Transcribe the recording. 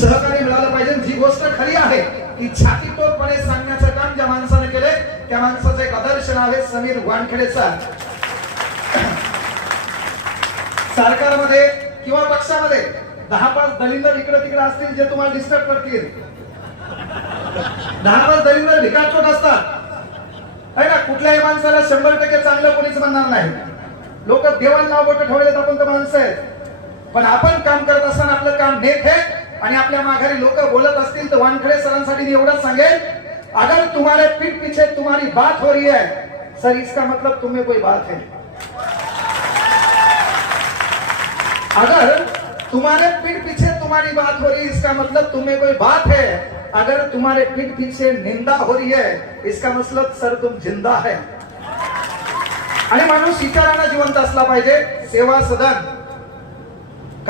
सहकार्य मिळालं पाहिजे। जी गोष्ट खरी आहे ती छातीतोडपणे सांगण्याचं काम ज्या माणसाने केलंय त्या माणसाचं एक आदर्श नाव आहे समीर वानखेडेचा। सरकारमध्ये किंवा पक्षामध्ये 10-5 दलिंदर इकडे तिकडे असतील जे तुम्हाला डिस्टर्ब करतील। 10-5 दलिंदर भिकारचोट असतात है ना। कुठल्याही माणसाला 100% चांगलं कोणीच म्हणणार नाही। लोक देवाला नाव बोट ठेवलेत, आपण तर माणसं आहेत, पण आपण काम करत असताना आपलं काम नेक आहे। आणि आपल्या माघारी लोक बोलत असतील तर वानखेडे सरांसाठी मी एवढंच सांगेल, अगर तुम्हारे पीठ पीछे तुम्हारी बात हो रही है सर, इसका मतलब तुम्हें कोई बात है। अगर तुम्हारे पीठ पीछे तुम्हारी बात हो रही है इसका मतलब तुम्हें कोई बात है। अगर तुम्हारे पीठ पीछे निंदा हो रही है इसका मतलब सर तुम जिंदा है। आणि माणूस विचारांना जिवंत असला पाहिजे। सेवा सदन